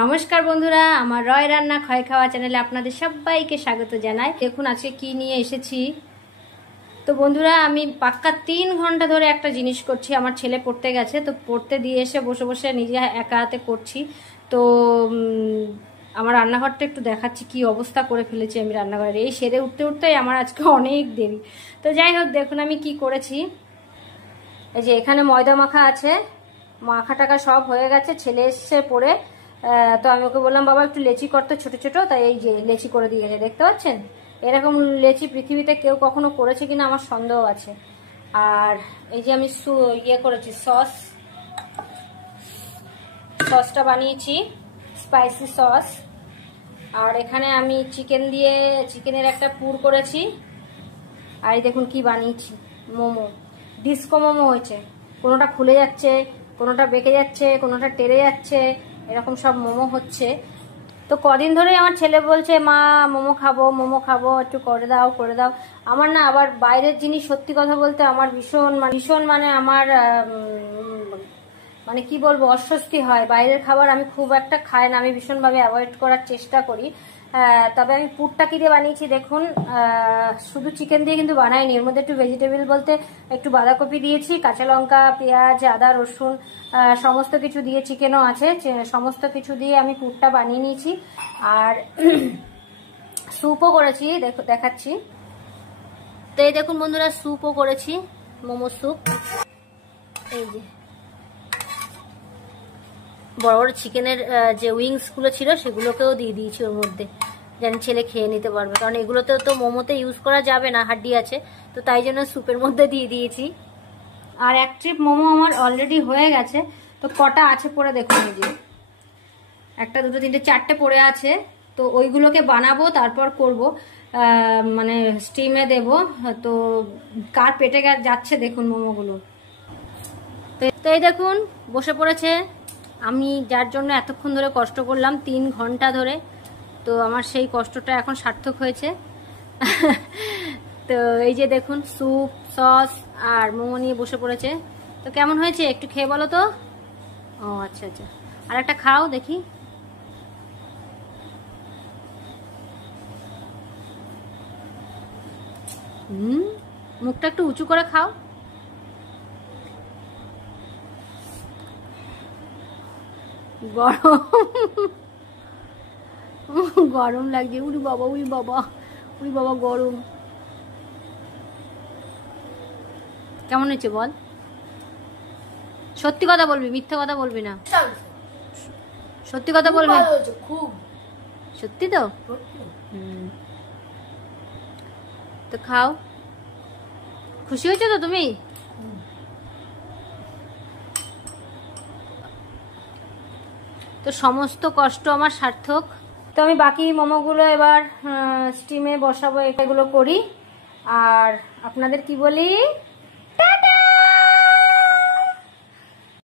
নমস্কার বন্ধুরা, আমার রয় রান্না ক্ষয় খাওয়া চ্যানেলে আপনাদের সবাইকে স্বাগত জানাই। দেখুন আজকে কি নিয়ে এসেছি। তো বন্ধুরা, আমি পাক্কা 3 ঘন্টা ধরে একটা জিনিস করছি। আমার ছেলে পড়তে গেছে, তো পড়তে দিয়ে এসে বসে বসে নিজে একা হাতে করছি। তো আমার রান্নাঘরটা একটু দেখাচ্ছি কি অবস্থা করে ফেলেছি আমি রান্নাঘরে। এই সেরে উঠতে উঠতেই আমার আজকে অনেক দেরি। তো যাই হোক, দেখুন আমি কি করেছি। এই যে এখানে ময়দা মাখা আছে, মাখা টাকা সব হয়ে গেছে। ছেলে এসছে পড়ে, তো আমি ওকে বললাম বাবা একটু লেচি করতে ছোট ছোট, তাই এই যে লেচি করে দিয়েছে, দেখতে পাচ্ছেন। এরকম লেচি পৃথিবীতে কেউ কখনো করেছে কিনা আমার সন্দেহ আছে। আর এই যে আমি করেছি সসটা বানিয়েছি, স্পাইসি সস। আর এখানে আমি চিকেনের একটা পুর করেছি। আর এই দেখুন কি বানিয়েছি, মোমো, ডিস্কো মোমো হয়েছে। কোনোটা খুলে যাচ্ছে, কোনোটা বেঁকে যাচ্ছে, কোনোটা টেরে যাচ্ছে, এরকম সব মোমো হচ্ছে। তো কদিন ধরেই আমার ছেলে বলছে মা মোমো খাবো, একটু করে দাও। আমার না আবার বাইরের জিনিস, সত্যি কথা বলতে আমার ভীষণ মানে আমার মানে কি বলবো, অস্বস্তি হয়। বাইরের খাবার আমি খুব একটা খাই না, আমি ভীষণভাবে অ্যাভয়েড করার চেষ্টা করি। তবে আমি পুরটা কি দিয়ে বানিয়েছি দেখুন। শুধু চিকেন দিয়ে কিন্তু বানাইনি, এর মধ্যে একটু ভেজিটেবল বলতে একটু বাঁধাকপি দিয়েছি, কাঁচা লঙ্কা, পেঁয়াজ, আদা, রসুন, সমস্ত কিছু দিয়ে, চিকেনও আছে, সমস্ত কিছু দিয়ে আমি পুরটা বানিয়ে নিয়েছি। আর স্যুপও করেছি, দেখাচ্ছি। তো এই দেখুন বন্ধুরা, স্যুপও করেছি, মোমো স্যুপ। এই যে বড় বড় চিকেনের যে উইংস গুলো ছিল সেগুলোকেও দিয়ে দিয়েছি ওর মধ্যে, যেন ছেলে খেয়ে নিতে পারবে। কারণ এগুলোতেও তো মোমোতে ইউজ করা যাবে না, হাড্ডি আছে, তো তাই জন্য স্যুপের মধ্যে দিয়ে দিয়েছি। আর এক ট্রিপ মোমো আমার অলরেডি হয়ে গেছে। তো কটা আছে পরে দেখুন, এই যে 1 2 3 4টে পড়ে আছে। তো ওইগুলোকে বানাবো, তারপর করব, মানে স্টিমে দেব। তো কার পেটে যাচ্ছে দেখুন মোমোগুলো। তো এই দেখুন বসে পড়েছে, আমি যার জন্য এতক্ষণ ধরে কষ্ট করলাম 3 ঘন্টা ধরে। তো আমার সেই কষ্টটা এখন সার্থক হয়েছে। তো এই যে দেখুন স্যুপ, সস আর মোমো নিয়ে বসে পড়েছে। তো কেমন হয়েছে একটু খেয়ে বলো তো। ও আচ্ছা, আর একটা খাও দেখি। মুখটা একটু উঁচু করে খাও। গরম লাগছে। উরি বাবা গরম। কেমন হয়েছে বল, সত্যি কথা বলবি, মিথ্যা কথা বলবি না, সত্যি কথা বলবি। সত্যি তো। তো খাও। খুশি হয়েছো তো তুমি? তো সমস্ত কষ্ট আমার সার্থক। তো আমি বাকি মোমোগুলো এবার স্টিমে বসাবো, এগুলো করি। আর আপনাদের কি বলি,